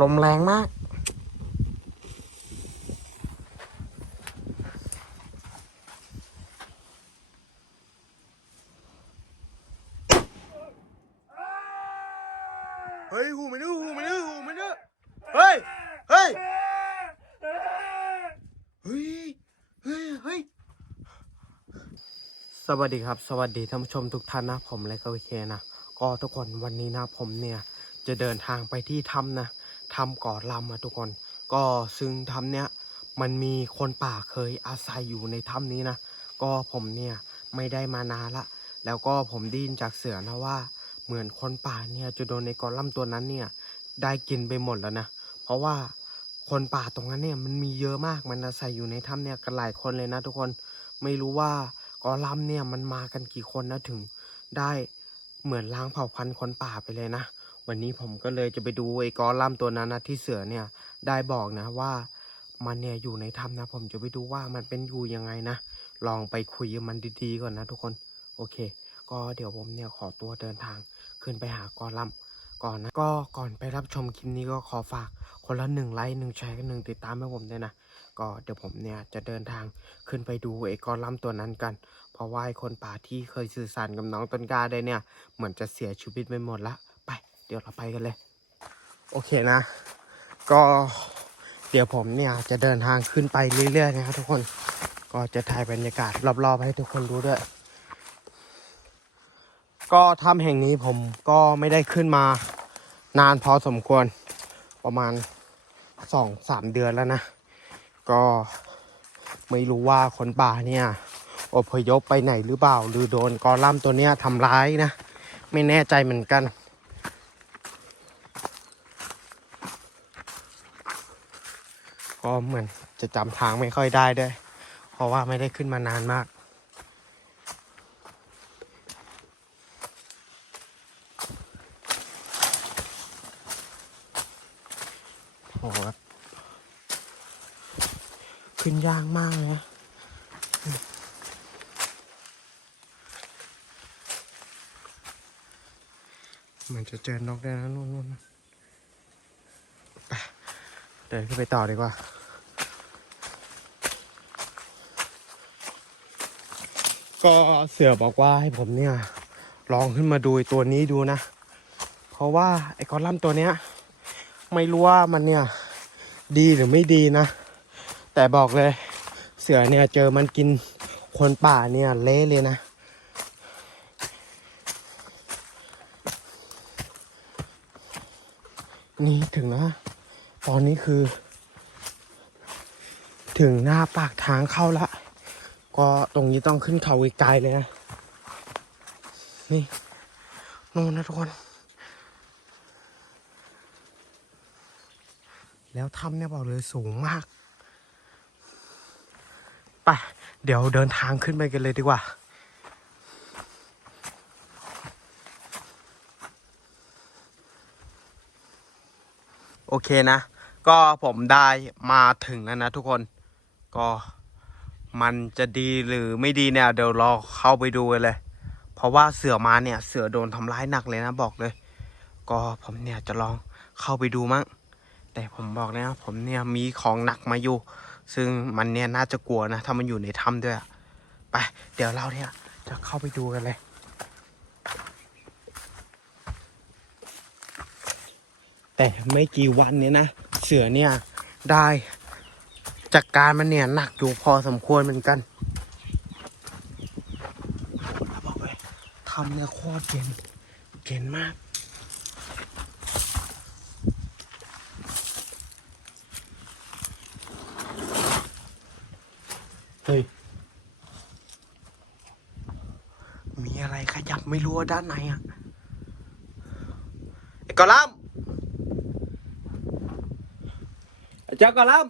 ลมแรงมาก เฮ้ยหูไม่ดื้อหูไม่ดื้อหูไม่ดื้อเฮ้ย เฮ้ย เฮ้ย เฮ้ย เฮ้ย สวัสดีครับ สวัสดีท่านผู้ชมทุกท่านนะ ผมเลยก็โอเคนะ ก็ทุกคนวันนี้นะผมเนี่ย จะเดินทางไปที่ถ้ำนะ ถ้ำก่อลำอะทุกคน ก็ซึ่งถ้ำเนี้ยมันมีคนป่าเคยอาศัยอยู่ในถ้ำนี้นะ ก็ผมเนี่ยไม่ได้มานานละ แล้วก็ผมได้ยินจากเสือนะว่า เหมือนคนป่าเนี่ยจะโดนในกอลัมตัวนั้นเนี่ยได้กินไปหมดแล้วนะ เพราะว่าคนป่าตรงนั้นเนี่ยมันมีเยอะมาก มันอาศัยอยู่ในถ้ำเนี่ยกันหลายคนเลยนะทุกคน ไม่รู้ว่ากอลัมเนี่ยมันมากันกี่คนนะถึงได้เหมือนล้างเผ่าพันธุ์คนป่าไปเลยนะ วันนี้ผมก็เลยจะไปดูไอ้กอลัมตัวนั้นนะที่เสือเนี่ยได้บอกนะว่ามันเนี่ยอยู่ในถ้ำนะ ผมจะไปดูว่ามันเป็นอยู่ยังไงนะ ลองไปคุยกับมันดีๆก่อนนะ ทุกคน โอเค ก็เดี๋ยวผมเนี่ยขอตัวเดินทางขึ้นไปหากอลัมก่อนนะ ก็ก่อนไปรับชมคลิปนี้ก็ขอฝากคนละหนึ่งไลค์หนึ่งแชร์กันหนึ่งติดตามให้ผมด้วยนะ ก็เดี๋ยวผมเนี่ยจะเดินทางขึ้นไปดูไอ้กอลัมตัวนั้นกัน เพราะว่าไอ้คนป่าที่เคยสื่อสารกับน้องต้นกล้าได้เนี่ย เหมือนจะเสียชีวิตไปหมดละ เดี๋ยวเราไปกันเลย โอเคนะ ก็เดี๋ยวผมเนี่ยจะเดินทางขึ้นไปเรื่อยๆนะครับทุกคนก็จะถ่ายบรรยากาศรอบๆให้ทุกคนดูด้วย ก็ถ้ำแห่งนี้ผมก็ไม่ได้ขึ้นมานานพอสมควรประมาณสองสามเดือนแล้วนะ ก็ไม่รู้ว่าคนป่าเนี่ยอพยพไปไหนหรือเปล่า หรือโดนกอลัมตัวเนี้ยทำร้ายนะ ไม่แน่ใจเหมือนกัน ก็เหมือนจะจำทางไม่ค่อยได้ด้วย เพราะว่าไม่ได้ขึ้นมานานมากโอ้โหครับขึ้นยากมากเลยนะเหมือนจะเจอนกได้นะนู่นนู่นไปเดินขึ้นไปต่อดีกว่า ก็เสือบอกว่าให้ผมเนี่ย ลองขึ้นมาดูตัวนี้ดูนะ เพราะว่าไอ้กอลัมตัวเนี้ย ไม่รู้ว่ามันเนี่ย ดีหรือไม่ดีนะ แต่บอกเลยเสือเนี่ยเจอมันกินคนป่าเนี่ยเละเลยนะนี่ถึงแล้วตอนนี้คือ ถึงหน้าปากทางเข้าละ ก็ตรงนี้ต้องขึ้นเขาอีกไกลเลยนะ นี่นู่นนะทุกคน แล้วถ้ำเนี่ยบอกเลยสูงมาก ไป เดี๋ยวเดินทางขึ้นไปกันเลยดีกว่าโอเคนะ ก็ผมได้มาถึงแล้วนะทุกคน ก็ มันจะดีหรือไม่ดีเนี่ยเดี๋ยวรอเข้าไปดูกันเลย เพราะว่าเสือมาเนี่ยเสือโดนทำร้ายหนักเลยนะบอกเลย ก็ผมเนี่ยจะลองเข้าไปดูมั้งแต่ผมบอกเลยนะผมเนี่ยมีของหนักมาอยู่ ซึ่งมันเนี่ยน่าจะกลัวนะถ้ามันอยู่ในถ้ำด้วยไปเดี๋ยวเราเนี่ยจะเข้าไปดูกันเลยแต่ไม่กี่วันเนี้นะ เสือเนี่ยได้ จัดกการมันเนี่ยหนักอยู่พอสมควรเหมือนกันทำเนี่ยโคตรเก่งเก่งมากเฮ้ยมีอะไรขยับไม่รู้ด้านในอะไอ้กอลัมไอ้เจ้ากอลัม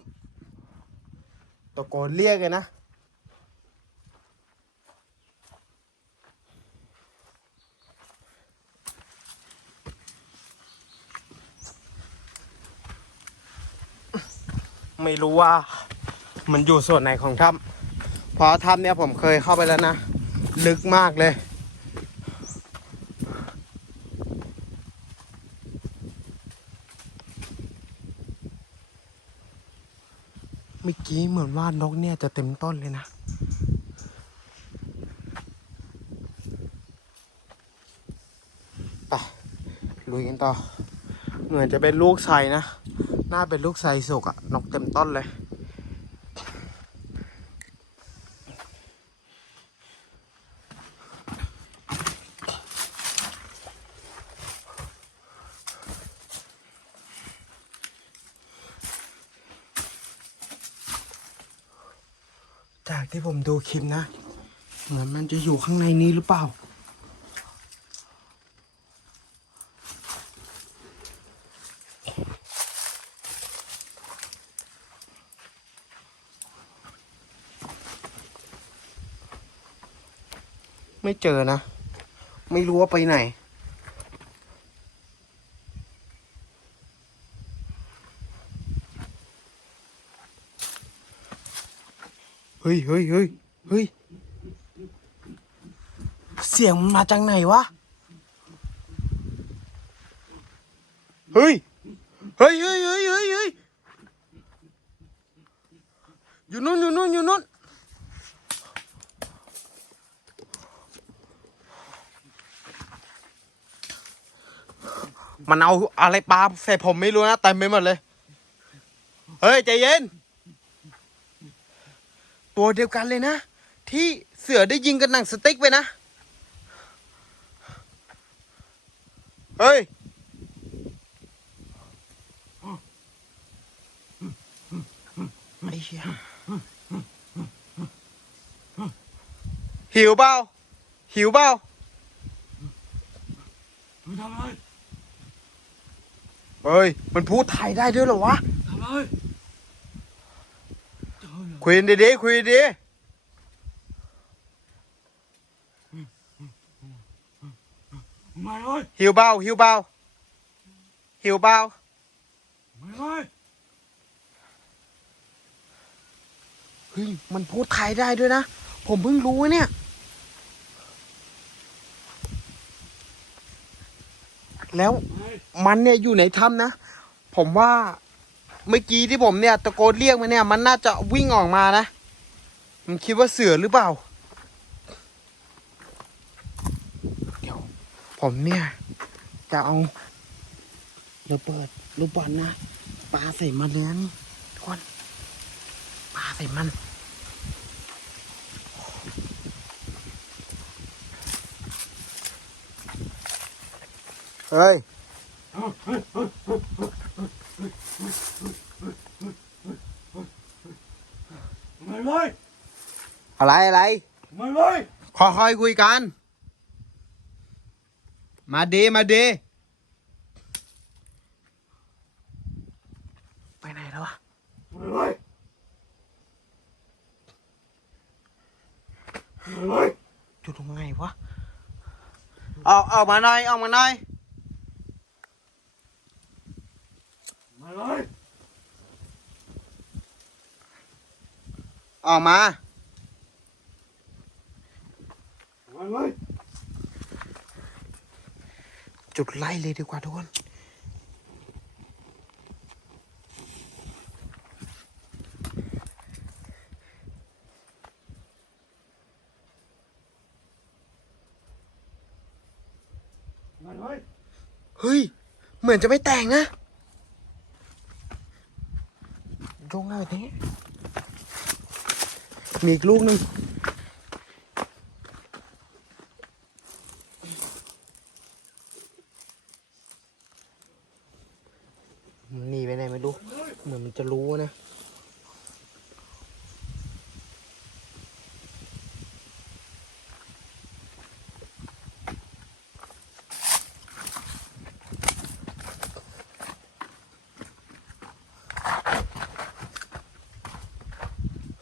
ตะโกนเรียกเลยนะ ไม่รู้ว่ามันอยู่ส่วนไหนของถ้ำเพราะถ้ำเนี่ยผมเคยเข้าไปแล้วนะ ลึกมากเลย ม มื่อ กี้เหมือนว่านกเนี่ยจะเต็มต้นเลยนะ ไปลุยกันต่อ เหมือนจะเป็นลูกไทรนะน่าเป็นลูกไทรสุกอะนกเต็มต้นเลย ที่ผมดูคลิปนะ เหมือนมันจะอยู่ข้างในนี้หรือเปล่า ไม่เจอนะ ไม่รู้ว่าไปไหน ฮ้ยเฮ้ยเฮ้ยเฮ้ย เสียงมันมาจากไหนวะ เฮ้ย เฮ้ยเฮ้ยเฮ้ยเฮ้ยเฮ้ยอยู่นู่นอยู่นู่นอยู่นู่นมันเอาอะไรปลาใส่ผมไม่รู้นะเต็มไปหมดเลย เฮ้ย ใจเย็น ตัวเดียวกันเลยนะ ที่เสือได้ยิงกันหนังสติ๊กไปนะ เฮ้ยไอ้เหี้ยหิวเปล่าหิวเปล่ามึงทำอะไรเฮ้ย มันพูดไทยได้ด้วยเหรอวะ ทำอะไร คุยดีๆคุยดีไม่เลยๆหิวเปล่าหิวเปล่าหิวเปล่าไม่เลยเฮ้ยมันพูดไทยได้ด้วยนะ ผมเพิ่งรู้เนี่ยแล้วไม่มันเนี่ยอยู่ในถ้ำนะ ผมว่า เมื่อกี้ที่ผมเนี่ยตะโกนเรียกมันเนี่ย มันน่าจะวิ่งออกมานะมันคิดว่าเสือหรือเปล่า เดี๋ยว ผมเนี่ย จะเอาระเบิดลูกบอลนะปาใส่มันเลยนะทุกคนปาใส่มันเฮ้ย ไม่เลยอะไรอะไรไม่เลยค่อยๆคุยกัน มาดีมาดีไปไหนแล้ววะไม่เลยไม่เลยอยู่ตรงไหนวะเอาเอามาหน่อยเอามาหน่อย ไม่เลย ออกมาไม่เลยจุดไล่เลยดีกว่าทุกคนไม่เลยเฮ้ย เหมือนจะไม่แต่งนะ โยงอะไรนี้ มีอีกลูกหนึ่งมันหนีไปไหนไม่รู้ เหมือนมันจะรู้นะ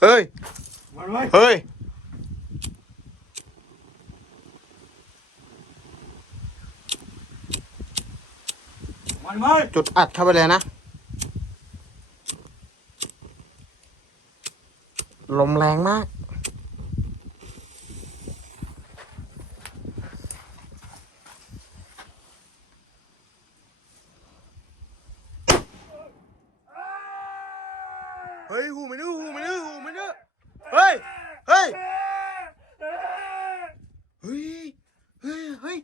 เฮ้ยไม่เลยเฮ้ยไม่เลยจุดอัดเข้าไปเลยนะ ลมแรงมาก เฮ้ยหูไม่ดื้อหูไม่ดื้อหูไม่ดื้อเฮ้ย เฮ้ย เฮ้ย เฮ้ย เฮ้ย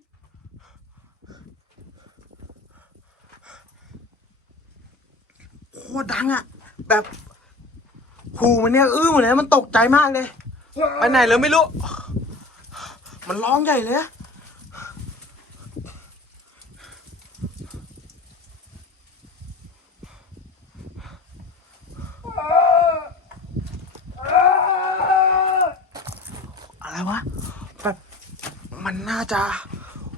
โคตรดังอะแบบหู มันเนี่ยอื้อหมดเลยมันตกใจมากเลยไปไหนเลยไม่รู้ มันร้องใหญ่เลยอะอะไรวะแบบมันน่าจะ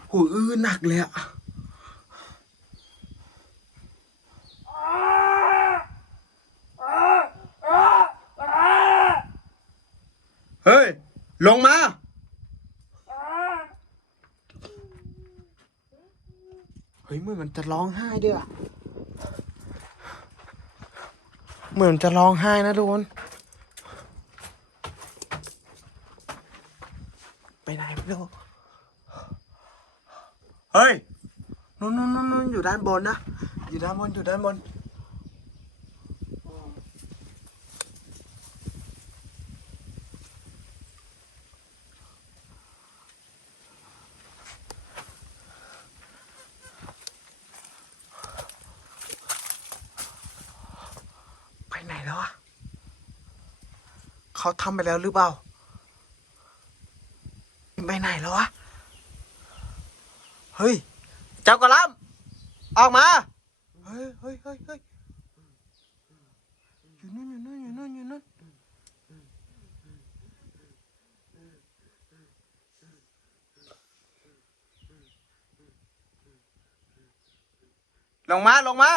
หูอื้อหนักเลยอะเฮ้ย ลงมา เฮ้ยเหมือนมันจะร้องไห้ด้วยอะเหมือนจะร้องไห้นะทุกคนไปไหนไม่รู้เฮ้ยนู่นนู่นนู่นนู่นอยู่ด้านบนนะ อยู่ด้านบน อยู่ด้านบน ไปไหนแล้วอะเขาทำไปแล้วหรือเปล่า ไปไหนแล้ววะ เฮ้ย เจ้ากระลำออกมา เฮ้ยเฮ้ยเฮ้ยเฮ้ยอยู่นู่นอยู่นู่นอยู่นู่นอยู่นู่นลงมา ลงมา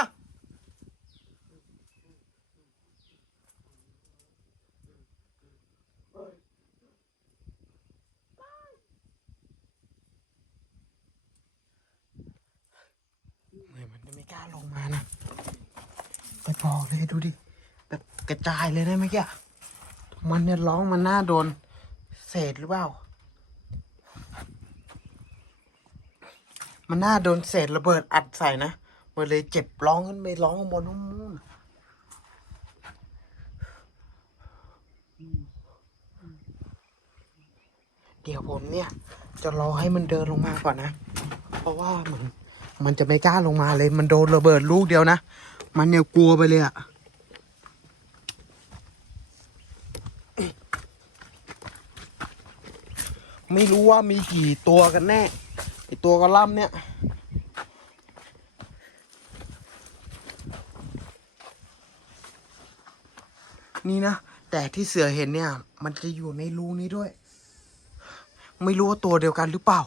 เหมือนมันจะไม่ กล้าลงมานะไปบอกเลยดูดิแบบกระจายเลยได้ไหมแกมันเนี่ยร้องมันน่าโดน เศษหรือเปล่า มันน่าโดนเศษระเบิดอัดใส่นะมันเลยเจ็บร้องขึ้นไปร้องข้างบนนู้นเดี๋ยวผมเนี่ย จะรอให้มันเดินลงมาก่อนนะ เพราะว่าเหมือน มันจะไม่กล้าลงมาเลย มันโดนระเบิดลูกเดียวนะ มันเนี่ยกลัวไปเลยอะไม่รู้ว่ามีกี่ตัวกันแน่ไอตัวกระล่ำเนี่ย นี่นะ แต่ที่เสือเห็นเนี่ย มันจะอยู่ในรูนี้ด้วย ไม่รู้ว่าตัวเดียวกันหรือเปล่า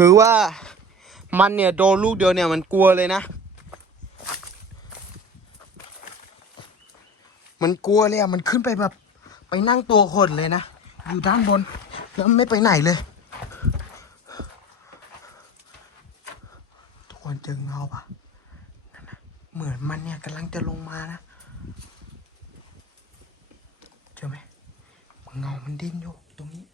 คือว่ามันเนี่ยโดนลูกเดียวเนี่ยมันกลัวเลยนะ มันกลัวเลยอะ มันขึ้นไปแบบ ไปนั่งตัวคนเลยนะ อยู่ด้านบน แล้วไม่ไปไหนเลย ทุกคนเจอเงาปะนั่นนะเหมือนมันเนี่ยกำลังจะลงมานะ เจอไหมเงามันดิ้นอยู่ตรงนี้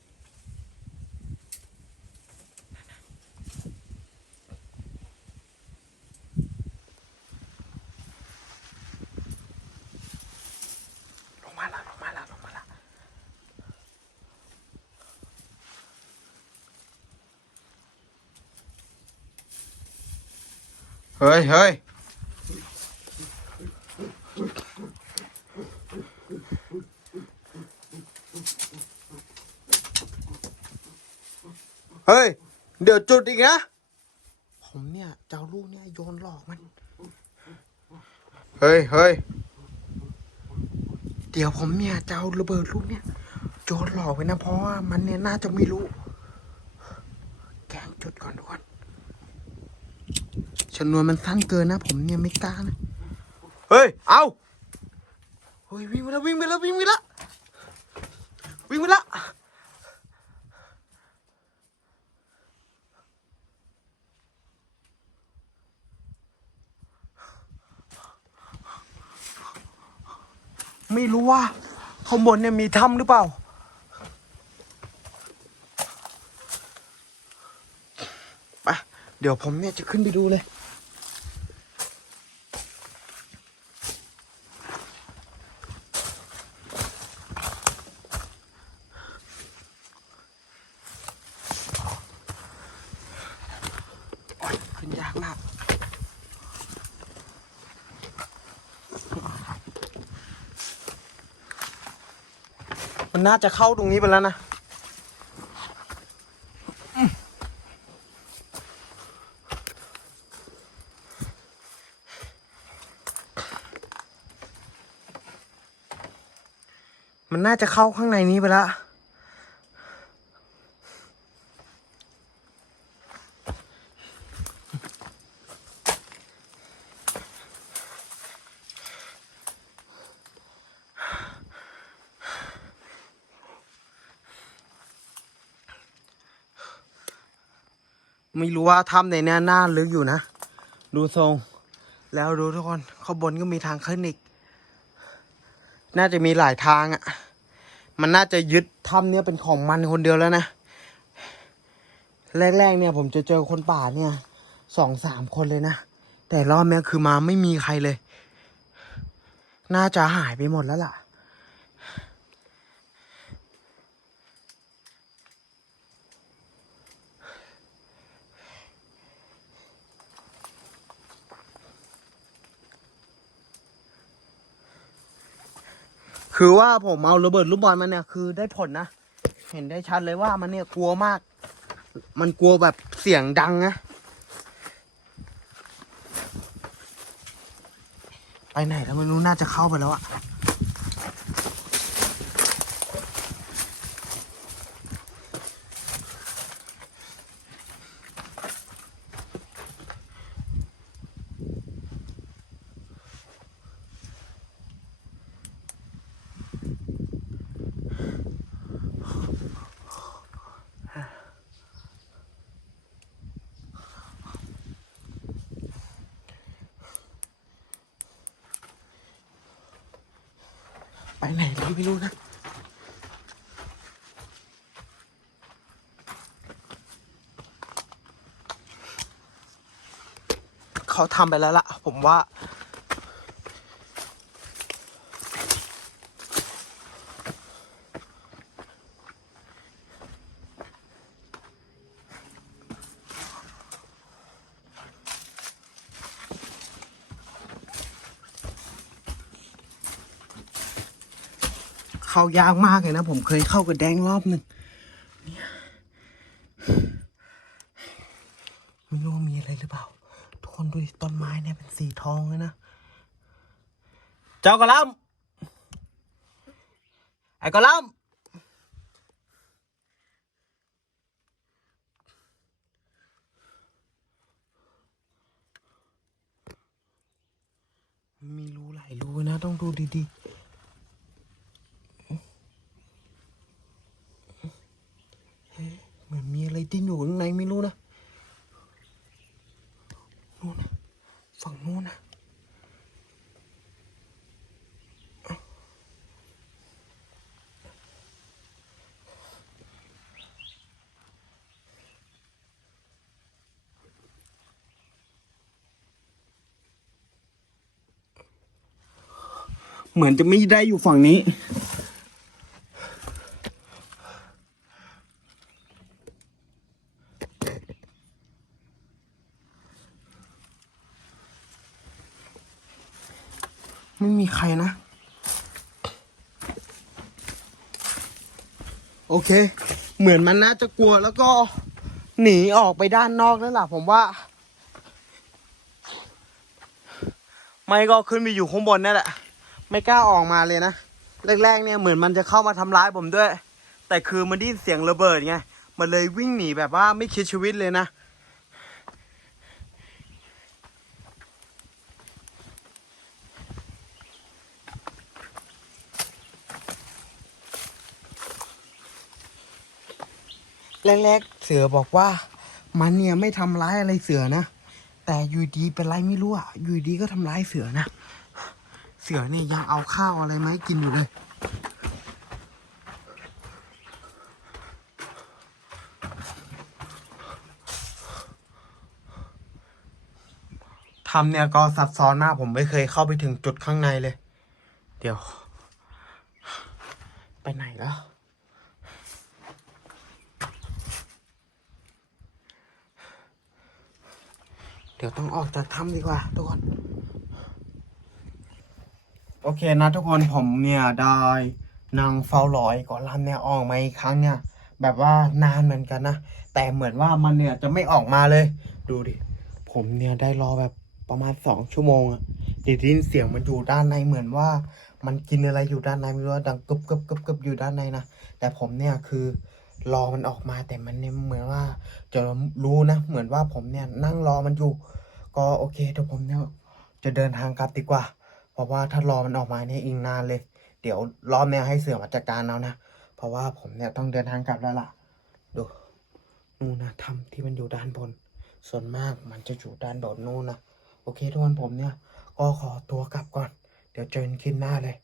ลงมาละลงมาละลงมาละเฮ้ยเฮ้ยเฮ้ย เดี๋ยวจุดอีกนะ ผมเนี่ยเจ้าลูกเนี่ยโยนหลอกมัน เฮ้ยเฮ้ยเดี๋ยวผมเนี่ยจะเอาระเบิดลูกเนี่ยโจนหลอกไว้นะเพราะว่ามันเนี่ยน่าจะไม่รู้ แกล้งจุดก่อนทุกคน ชนวนมันสั้นเกินนะ ผมเนี่ยไม่กล้านะ เฮ้ย เอาเฮ้ยวิ่งไปแล้ววิ่งไปแล้ววิ่งไปแล้ววิ่งไปแล้วไม่รู้ว่าข้างบนเนี่ยมีถ้ำหรือเปล่า เดี๋ยวผมเนี่ยจะขึ้นไปดูเลยโอ๊ยขึ้นยากมากมันน่าจะเข้าตรงนี้ไปแล้วนะาจะเข้าข้างในนี้ไปแล้วไม่รู้ว่าถ้ำในนี้น่าลึกอยู่นะ ดูทรง แล้วดูทุกคนข้างบนก็มีทางขึ้นอีก น่าจะมีหลายทางอะ่ะ มันน่าจะยึดถ้ำเนี้ยเป็นของมันคนเดียวแล้วนะ แรกๆเนี่ย ผมจะเจอคนป่าเนี่ยสองสามคนเลยนะ แต่รอบเนี้ยคือมาไม่มีใครเลย น่าจะหายไปหมดแล้วล่ะ คือว่าผมเอาระเบิดลูกบอลมันเนี่ยคือได้ผลนะ เห็นได้ชัดเลยว่ามันเนี่ยกลัวมาก มันกลัวแบบเสียงดังนะไปไหนแล้วไม่รู้น่าจะเข้าไปแล้วอะ ไปไหนแล้วไม่รู้นะเขาทำไปแล้วล่ะ ผมว่า เข้ายากมากเลยนะ ผมเคยเข้ากับแดงรอบหนึ่งไม่รู้มีอะไรหรือเปล่า ทุกคนดูดิต้นไม้เนี่ยเป็นสีทองเลยนะ เจ้ากระลำไอ้กระลำมีรูหลายรูนะ ต้องดูดีๆ เห มือนมีอะไรดิ้นอยู่ข้างในไม่รู้นะนู่นนะฝั่งนู้นนะเหมือนจะไม่ได้อยู่ฝั่งนี้ ใครนะ โอเค เหมือนมันน่าจะกลัวแล้วก็หนีออกไปด้านนอกแล้วล่ะผมว่า ไม่ก็ขึ้นไปอยู่ข้างบนนั่นแหละ ไม่กล้าออกมาเลยนะ แรกๆเนี่ยเหมือนมันจะเข้ามาทำร้ายผมด้วย แต่คือมันได้ยินเสียงระเบิดไง มันเลยวิ่งหนีแบบว่าไม่คิดชีวิตเลยนะ แรกๆเสือบอกว่า มันเนี่ยไม่ทำร้ายอะไรเสือนะ แต่อยู่ดีเป็นไรไม่รู้อะอยู่ดีก็ทำร้ายเสือนะ เสือเนี่ยยังเอาข้าวอะไรมาให้กินอยู่เลยเถ้ำเนี่ยก็ซับซ้อนมากผมไม่เคยเข้าไปถึงจุดข้างในเลย เดี๋ยว ไปไหนแล้ว ดี๋ยวต้องออกจากถ้ำดีกว่าทุกคน โอเคนะทุกคนผมเนี่ยได้นางเฝ้ารอยก่อนลำเนี่ยออกมาอีกครั้งเนี่ย แบบว่านานเหมือนกันนะ แต่เหมือนว่ามันเนี่ยจะไม่ออกมาเลย ดูดิ ผมเนี่ยได้รอแบบประมาณสองชั่วโมงอะด้ยินเสียงมันอยู่ด้านในเหมือนว่า มันกินอะไรอยู่ด้านในไม่รู้ดังกึบกึบกึบกึบอยู่ด้านในนะแต่ผมเนี่ยคือ รอมันออกมาแต่มันเนี่ยเหมือนว่าจะรู้นะ เหมือนว่าผมเนี่ยนั่งรอมันอยู่ ก็โอเคเดี๋ยวผมเนี่ยจะเดินทางกลับดีกว่า เพราะว่าถ้ารอมันออกมาเนี่ยอีกนานเลย เดี๋ยวรอบเนี่ยให้เสือมาจัดการเอานะ เพราะว่าผมเนี่ยต้องเดินทางกลับแล้วล่ะ ดูนู่นนะถ้ำที่มันอยู่ด้านบน ส่วนมากมันจะอยู่ด้านบนนู่นนะ โอเคทุกคนผมเนี่ยก็ขอตัวกลับก่อน เดี๋ยวเจอกันคลิปหน้าเลย